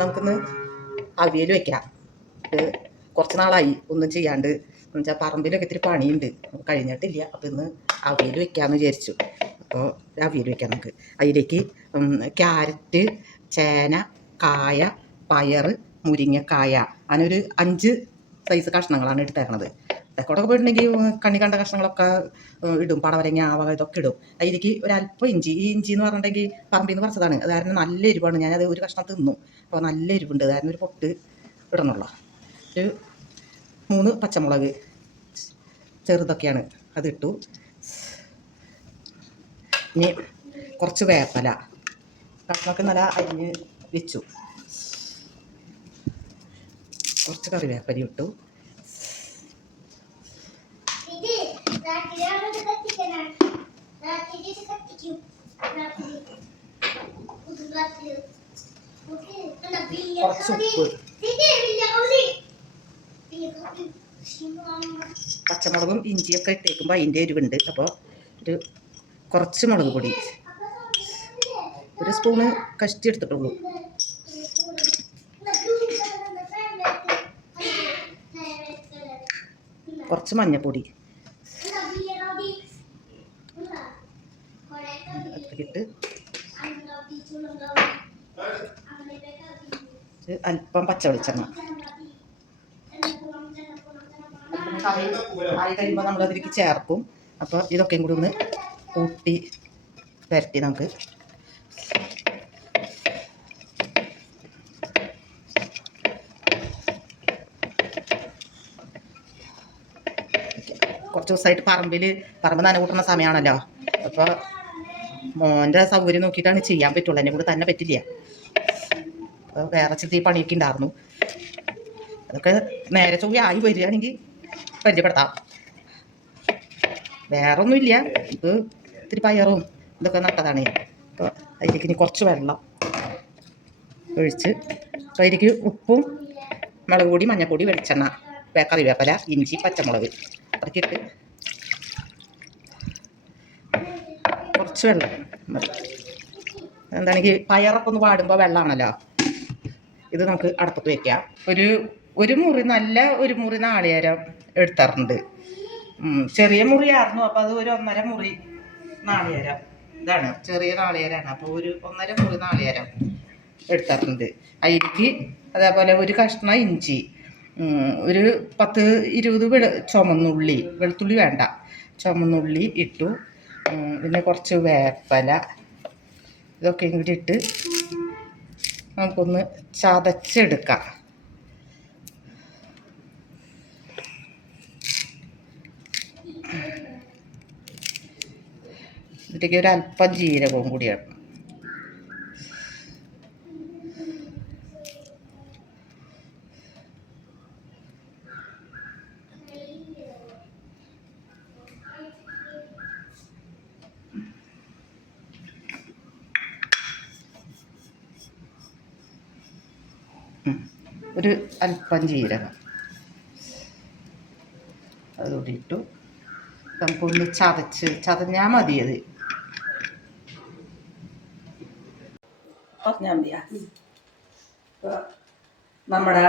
നമുക്കൊന്ന് അവിയൽ വെക്കാം. കുറച്ച് നാളായി ഒന്നും ചെയ്യാണ്ട് എന്ന് വെച്ചാൽ പറമ്പിലൊക്കെ ഇത്തിരി പണിയുണ്ട്, കഴിഞ്ഞിട്ടില്ല. അപ്പോൾ ഇന്ന് അവിയൽ വെക്കാമെന്ന് വിചാരിച്ചു. അപ്പോൾ അവിയൽ വെക്കാം നമുക്ക്. അതിലേക്ക് ക്യാരറ്റ്, ചേന, കായ, പയർ, മുരിങ്ങക്കായ, അങ്ങനെ ഒരു 5 സൈസ് കഷ്ണങ്ങളാണ് എടുത്തേക്കണത്. തെക്കോട്ടൊക്കെ പോയിട്ടുണ്ടെങ്കിൽ കണ്ണി കണ്ട കഷ്ണങ്ങളൊക്കെ ഇടും, പടവലങ്ങ, ആവക ഇതൊക്കെ ഇടും. അതിലേക്ക് ഒരല്പം ഇഞ്ചി. ഈ ഇഞ്ചി എന്ന് പറഞ്ഞിട്ടുണ്ടെങ്കിൽ പറമ്പിൽ നിന്ന് പറിച്ചതാണ്. അത് കാരണം നല്ല എരിവാണ്. ഞാനത് ഒരു കഷ്ണം തിന്നു. അപ്പോൾ നല്ല എരിവുണ്ട്. അത് കാരണം ഒരു പൊട്ട് ഇടണുള്ളൂ. ഒരു 3 പച്ചമുളക് ചെറുതൊക്കെയാണ്, അതിട്ടു. ഇനി കുറച്ച് വേപ്പല കഷ്ണമൊക്കെ നല്ല അരിഞ്ഞ് വെച്ചു. കുറച്ച് കറിവേപ്പല ഇട്ടു. കുറച്ച് ഉപ്പ്, പച്ചമുളകും ഇഞ്ചിയൊക്കെ ഇട്ടേക്കുമ്പോൾ അതിൻ്റെ എരിവുണ്ട്. അപ്പോൾ കുറച്ച് മുളക് പൊടി, 1 സ്പൂണ് കഷ്ടി എടുത്തിട്ടുള്ളൂ. കുറച്ച് മഞ്ഞൾപ്പൊടി ഇട്ട് അല്പം പച്ച വെളിച്ചെണ്ണ ആയി കഴിയുമ്പോൾ നമ്മളതിലേക്ക് ചേർക്കും. അപ്പോൾ ഇതൊക്കെയും കൂടി ഒന്ന് കൂട്ടി വരട്ടി നമുക്ക് കുറച്ച് ദിവസമായിട്ട് പറമ്പ് നന കൂട്ടുന്ന സമയമാണല്ലോ. അപ്പോൾ മോൻ്റെ സൗകര്യം നോക്കിയിട്ടാണ് ചെയ്യാൻ പറ്റുള്ളൂ, എന്നെ കൂടെ തന്നെ പറ്റില്ല. അപ്പോൾ വേറെ ചിത്തി പണിയൊക്കെ ഉണ്ടായിരുന്നു. അതൊക്കെ നേരെ ചൊവ്വ ആയി വരികയാണെങ്കിൽ പരിചയപ്പെടുത്താം. വേറെ ഒന്നുമില്ല, ഇത് ഇത്തിരി പയറും ഇതൊക്കെ നട്ടതാണ്. അപ്പോൾ അതിലേക്ക് ഇനി കുറച്ച് വെള്ളം ഒഴിച്ച്, അപ്പോൾ അതിലേക്ക് ഉപ്പും മുളക് പൊടി, മഞ്ഞൾപ്പൊടി, വെളിച്ചെണ്ണ, കറിവേപ്പില, ഇഞ്ചി, പച്ചമുളക് അതൊക്കെ ഇട്ട് കുറച്ച് വെള്ളം മതി. എന്താണെങ്കിൽ പയറൊക്കെ ഒന്ന് വാടുമ്പോൾ വെള്ളമാണല്ലോ. ഇത് നമുക്ക് അടുപ്പത്ത് വയ്ക്കാം. ഒരു മുറി, നല്ല ഒരു മുറി നാളികേരം എടുത്തിട്ടുണ്ട്. ചെറിയ മുറിയായിരുന്നു, അപ്പോൾ അത് ഒരു 1.5 മുറി നാളികേരം. ഇതാണ് ചെറിയ നാളികേരമാണ്. അപ്പോൾ ഒരു 1.5 മുറി നാളികേരം എടുത്തിട്ടുണ്ട്. അതിലേക്ക് അതേപോലെ ഒരു കഷ്ണം ഇഞ്ചി, ഒരു 10-20 ചുമന്നുള്ളി, വെളുത്തുള്ളി വേണ്ട, ചുമന്നുള്ളി ഇട്ടു. പിന്നെ കുറച്ച് വേപ്പല, ഇതൊക്കെ കൂടി ഇട്ട് നമുക്കൊന്ന് ചതച്ചെടുക്കാം. ഇതിലേക്ക് ഒരു അല്പം ജീരകവും കൂടിയാണ്. ഒരു അല്പം ജീരകം അതുകൂടി ഇട്ടു. നമുക്കൊന്ന് ചതഞ്ഞാൽ മതി. അത് പറഞ്ഞാൽ മതിയാ. നമ്മുടെ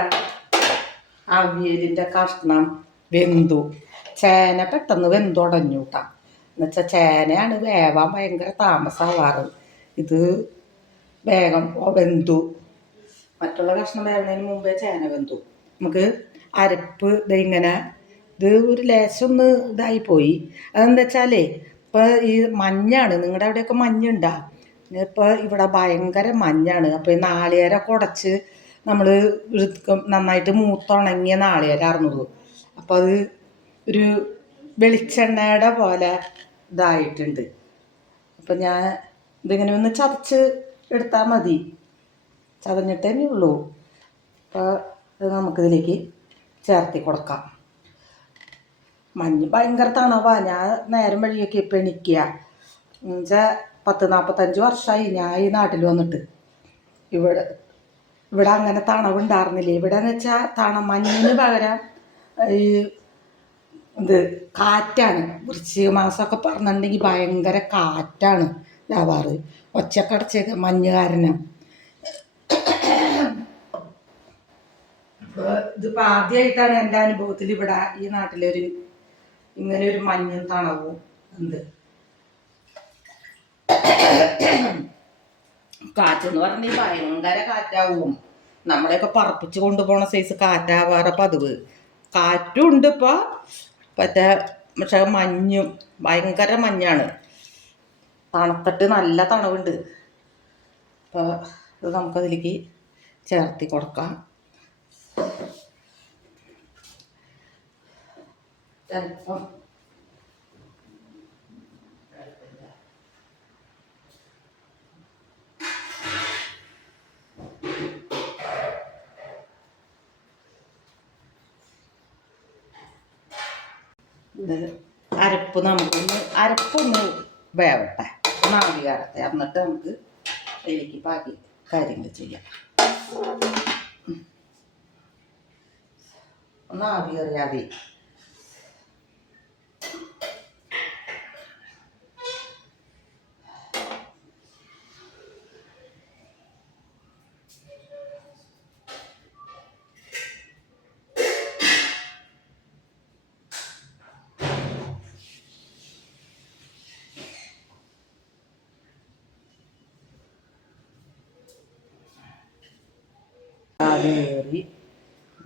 അവിയലിൻ്റെ കഷ്ണം വെന്തു. ചേന പെട്ടെന്ന് വെന്തുടഞ്ഞു കേട്ടോ. എന്നുവെച്ചാൽ ചേനയാണ് വേവാൻ ഭയങ്കര താമസമാവാറ്. ഇത് വേഗം വെന്തു. മറ്റുള്ള കഷ്ണം വേവുന്നതിന് മുമ്പേ ചേന വെന്തു. നമുക്ക് അരപ്പ് ഇത് ഒരു ലേശം ഒന്ന് ഇതായിപ്പോയി. അതെന്താ വെച്ചാലേ ഇപ്പോൾ ഈ മഞ്ഞാണ്. നിങ്ങളുടെ അവിടെയൊക്കെ മഞ്ഞുണ്ടോ? ഇപ്പോൾ ഇവിടെ ഭയങ്കര മഞ്ഞാണ്. അപ്പോൾ ഈ നാളികേരമൊക്കെ ഉടച്ച് നമ്മൾ നന്നായിട്ട് മൂത്തുണങ്ങിയ നാളികേരമായിരുന്നത്. അപ്പോൾ അത് ഒരു വെളിച്ചെണ്ണയുടെ പോലെ ഇതായിട്ടുണ്ട്. അപ്പം ഞാൻ ഇതിങ്ങനെ ഒന്ന് ചതച്ച് എടുത്താൽ മതി, ചതഞ്ഞിട്ടേ ഉള്ളൂ. അപ്പോൾ അത് നമുക്കിതിലേക്ക് ചേർത്തി കൊടുക്കാം. മഞ്ഞ് ഭയങ്കര തണവാണ്. ഞാൻ നേരം വഴിയൊക്കെ ഇപ്പം എണിക്കുക. എന്നുവെച്ചാൽ 40-45 വർഷമായി ഞാൻ ഈ നാട്ടിൽ വന്നിട്ട്. ഇവിടെ അങ്ങനെ തണവുണ്ടായിരുന്നില്ല. ഇവിടെ എന്ന് വെച്ചാൽ മഞ്ഞിന് പകരം ഈ കാറ്റാണ്. വൃശ്ചിക മാസമൊക്കെ പറഞ്ഞിട്ടുണ്ടെങ്കിൽ ഭയങ്കര കാറ്റാണ് ഉണ്ടാവാറ്. ഒച്ചക്കടച്ചേക്ക് മഞ്ഞ് കാരണം. ഇതിപ്പോൾ ആദ്യമായിട്ടാണ് എൻ്റെ അനുഭവത്തിൽ ഇവിടെ ഈ നാട്ടിലൊരു ഇങ്ങനെ ഒരു മഞ്ഞും തണവും ഉണ്ട്. കാറ്റെന്ന് പറഞ്ഞാൽ ഭയങ്കര കാറ്റാവും. നമ്മളെയൊക്കെ പറപ്പിച്ച് കൊണ്ടുപോകണ സൈസ് കാറ്റാവാറ പതിവ്. കാറ്റും ഉണ്ട് ഇപ്പോൾ പക്ഷെ മഞ്ഞും ഭയങ്കര മഞ്ഞാണ്. തണുത്തിട്ട് നല്ല തണവുണ്ട്. അപ്പോൾ ഇത് നമുക്കതിലേക്ക് ചേർത്തി കൊടുക്കാം. ചിലപ്പം ഇത് അരപ്പൊന്ന് വേവട്ടെ, നാവി കയറട്ടെ. എന്നിട്ട് നമുക്ക് അതിലേക്ക് ബാക്കി കാര്യങ്ങൾ ചെയ്യാം. ഒന്ന് ആവി കയറിയാൽ കയറി.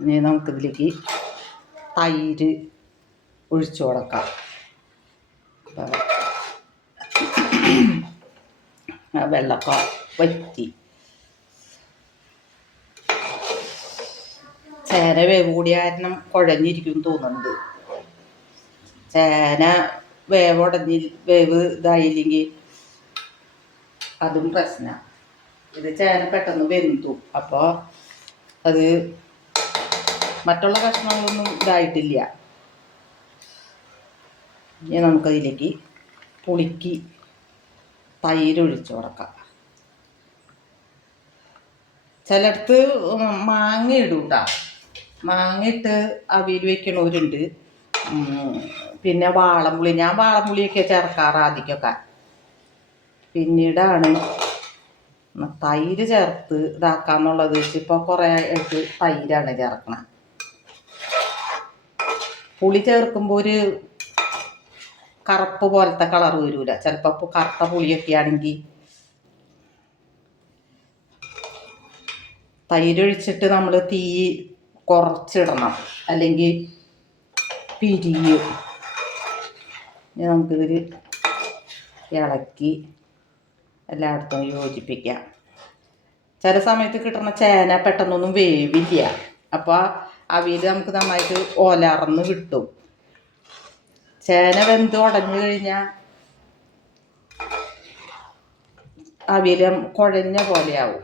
ഇനി നമുക്കിതിലേക്ക് തൈര് ഒഴിച്ചു കൊടുക്കാം. വെള്ളമൊക്കെ വറ്റി ചേന വേവ് കൂടിയ കാരണം കുഴഞ്ഞിരിക്കും തോന്നുന്നുണ്ട്. ചേന വേവ് ഇതായില്ലെങ്കിൽ അതും പ്രശ്നമാണ്. ഇത് ചേന പെട്ടെന്ന് വെന്തു. അപ്പോൾ അത് മറ്റുള്ള കഷ്ണങ്ങളൊന്നും ഇതായിട്ടില്ല. ഇനി നമുക്കതിലേക്ക് പുളിക്ക് തൈര് ഒഴിച്ച് കൊടുക്കാം. ചിലടത്ത് മാങ്ങ ഇടും കേട്ടോ. മാങ്ങ ഇട്ട് അവിയൽ വയ്ക്കണവരുണ്ട്. പിന്നെ വാളംപുളി, ഞാൻ വാളംപുളിയൊക്കെ ചേർക്കാറ് ആദ്യമൊക്കെ. പിന്നീടാണ് തൈര് ചേർത്ത് ഇതാക്കാന്നുള്ളത് വെച്ച് ഇപ്പോൾ കുറേ ആയിട്ട് തൈരാണ് ചേർക്കണം. പുളി ചേർക്കുമ്പോൾ ഒരു കറുപ്പ് പോലത്തെ കളർ വരില്ല. ചിലപ്പോൾ കറുത്ത പുളിയൊക്കെ ആണെങ്കിൽ തൈരൊഴിച്ചിട്ട് നമ്മൾ തീ കുറച്ചിടണം, അല്ലെങ്കിൽ പിരിയും. നമുക്കിതിൽ ഇളക്കി എല്ലായിടത്തും യോജിപ്പിക്കാം. ചില സമയത്ത് കിട്ടുന്ന ചേന പെട്ടെന്നൊന്നും വേവില്ല. അപ്പോൾ അവിയൽ നമുക്ക് നന്നായിട്ട് ഓലർന്ന് കിട്ടും. ചേന വെന്ത് ഉടഞ്ഞു കഴിഞ്ഞാൽ അവിയൽ കുഴഞ്ഞ പോലെയാവും.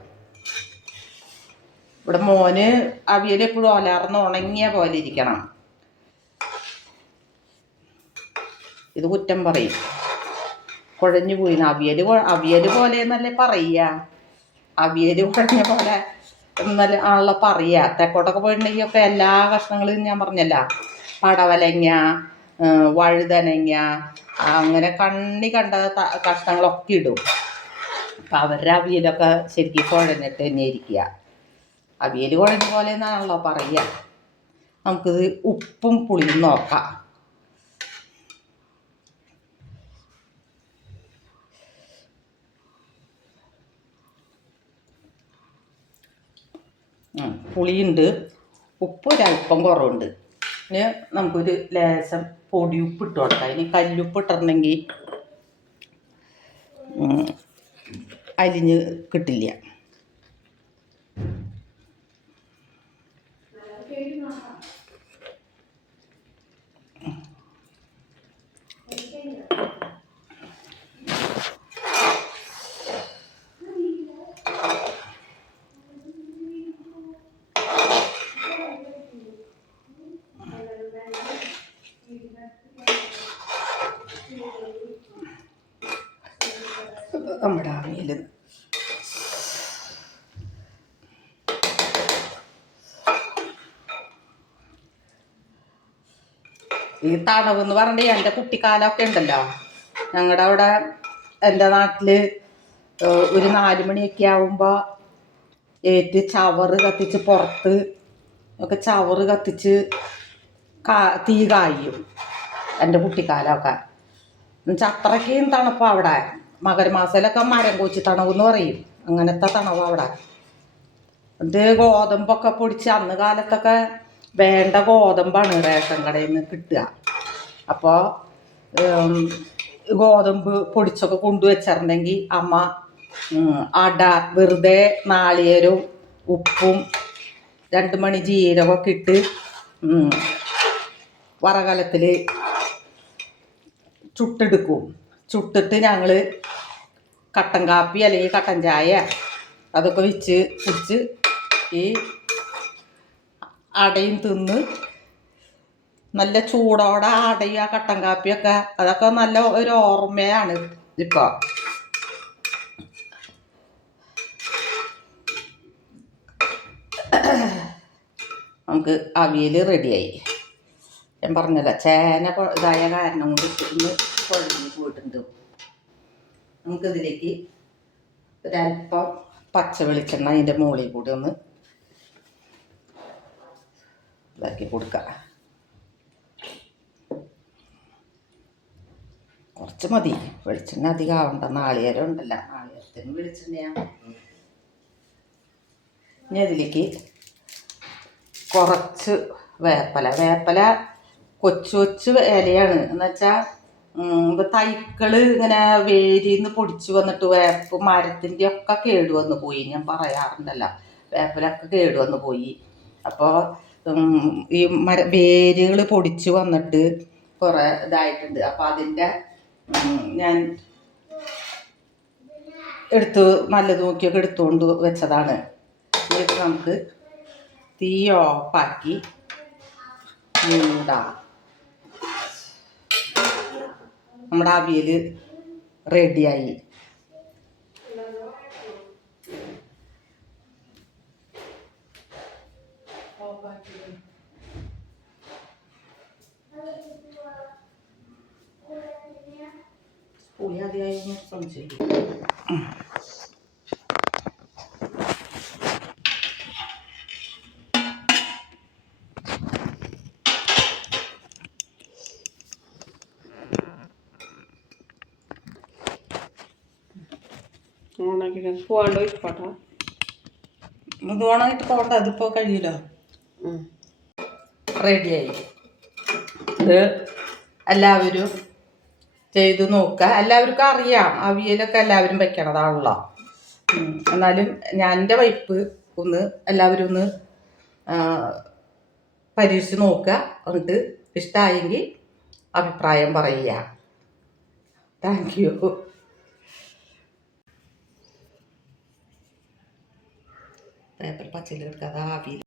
ഇവിടെ മോന് അവിയൽ എപ്പോഴും ഓലർന്ന് ഉണങ്ങിയ പോലെ ഇരിക്കണം. ഇത് കുറ്റം പറയും, കുഴഞ്ഞു പോയി. അവിയൽ പോലെ എന്നല്ലേ പറയുക, അവിയൽ കുഴഞ്ഞ പോലെ എന്നല്ല ആണല്ലോ പറയുക. തെക്കോട്ടൊക്കെ പോയിട്ടുണ്ടെങ്കിൽ ഒക്കെ എല്ലാ കഷ്ണങ്ങളും ഞാൻ പറഞ്ഞല്ല, പടവലങ്ങ, വഴുതനങ്ങ, അങ്ങനെ കണ്ട കഷ്ണങ്ങളൊക്കെ ഇടും. അപ്പം അവരുടെ അവിയലൊക്കെ ശരിക്കും കുഴഞ്ഞിട്ട് തന്നെ ഇരിക്കുക. അവിയൽ കുഴഞ്ഞ പോലെ എന്നാണല്ലോ പറയുക. നമുക്കിത് ഉപ്പും പുളിയും നോക്കാം. പുളിയുണ്ട്, ഉപ്പ് ഒരല്പം കുറവുണ്ട്. ഇനി നമുക്കൊരു ലേശം പൊടിയുപ്പ് ഇട്ട് കൊടുക്കാം. ഇനി കല്ലുപ്പ് ഇട്ടിട്ടുണ്ടെങ്കിൽ അലിഞ്ഞ് കിട്ടില്ല. നമ്മുടെ അവിയൽ ഈ തണവെന്ന് പറഞ്ഞിട്ട് എൻ്റെ കുട്ടിക്കാലമൊക്കെ ഉണ്ടല്ലോ. ഞങ്ങളുടെ അവിടെ എൻ്റെ നാട്ടിൽ ഒരു 4 മണിയൊക്കെ ആകുമ്പോൾ ചവറ് കത്തിച്ച് പുറത്ത് ഒക്കെ ചവറ് കത്തിച്ച് തീ കായും എൻ്റെ കുട്ടിക്കാലമൊക്കെ എന്നുവെച്ചാൽ അത്രയ്ക്കും തണുപ്പാണ് അവിടെ. മകരമാസത്തിലൊക്കെ മരം കൊച്ചി തണവെന്ന് പറയും. അങ്ങനത്തെ തണവ് അവിടെ. ഇത് ഗോതമ്പൊക്കെ പൊടിച്ച് അന്ന് കാലത്തൊക്കെ വേണ്ട ഗോതമ്പാണ് റേഷൻ കടയിൽ നിന്ന് കിട്ടുക. അപ്പോൾ ഗോതമ്പ് പൊടിച്ചൊക്കെ കൊണ്ടുവച്ചിട്ടുണ്ടെങ്കിൽ അമ്മ അട വെറുതെ നാളികേരവും ഉപ്പും 2 മണി ജീരകമൊക്കെ ഇട്ട് വറകലത്തിൽ ചുട്ടെടുക്കും. ചുട്ടിട്ട് ഞങ്ങൾ കട്ടൻ കാപ്പി അല്ലെങ്കിൽ കട്ടൻ ചായ അതൊക്കെ വെച്ച് കുടിച്ച് ഈ അടയും തിന്ന് നല്ല ചൂടോടെ അടയും ആ കട്ടൻ കാപ്പിയൊക്കെ അതൊക്കെ നല്ല ഒരു ഓർമ്മയാണ് ഇപ്പോൾ. നമുക്ക് അവിയൽ റെഡിയായി. ഞാൻ പറഞ്ഞല്ലോ ചേന ഇതായ കാരണം കൊണ്ട് ഇന്ന് കുഴഞ്ഞ് പോയിട്ടുണ്ട്. നമുക്കിതിലേക്ക് ഒരല്പം പച്ച വെളിച്ചെണ്ണ അതിൻ്റെ മുകളിൽ കൂടി ഒന്ന് ഇതാക്കി കൊടുക്കാം. കുറച്ച് മതി, വെളിച്ചെണ്ണ അധികം ആവണ്ട. നാളികേരം ഉണ്ടല്ലോ, നാളികേരത്തിന് വെളിച്ചെണ്ണയാണ്. ഇനി അതിലേക്ക് കുറച്ച് വേപ്പല കൊച്ചു കൊച്ചു ഇലയാണ്. എന്നുവെച്ചാൽ തൈക്കൾ ഇങ്ങനെ വേരിന്ന് പൊടിച്ച് വന്നിട്ട് വേപ്പ് മരത്തിൻ്റെ ഒക്കെ കേടുവന്ന് പോയി. ഞാൻ പറയാറുണ്ടല്ലോ, വേപ്പലൊക്കെ കേടുവന്ന് പോയി. അപ്പോൾ ഈ വേരുകൾ പൊടിച്ച് വന്നിട്ട് കുറേ ഇതായിട്ടുണ്ട്. അപ്പോൾ അതിൻ്റെ ഞാൻ നല്ലത് നോക്കിയൊക്കെ എടുത്തുകൊണ്ട് വെച്ചതാണ്. ഇത് നമുക്ക് തീ ഓഫാക്കി മൂടാം. നമ്മുടെ അവിയൽ റെഡിയായി. പുളി അതിയായി സംശയം. മുതുവണമായിട്ട് പോകണ്ട, അതിപ്പോൾ കഴിയില്ല. റെഡിയായി. ഇത് എല്ലാവരും ചെയ്ത് നോക്കുക. എല്ലാവർക്കും അറിയാം, അവിയലൊക്കെ എല്ലാവരും വെക്കണതാണല്ലോ. എന്നാലും ഞാൻ എൻ്റെ വൈപ്പ് എല്ലാവരും ഒന്ന് പരീക്ഷിച്ച് നോക്കുക. എന്നിട്ട് ഇഷ്ടമായെങ്കിൽ അഭിപ്രായം പറയുക. Thank you. പേപ്പർ പച്ചയിൽ എടുക്കാതെ അവിയൽ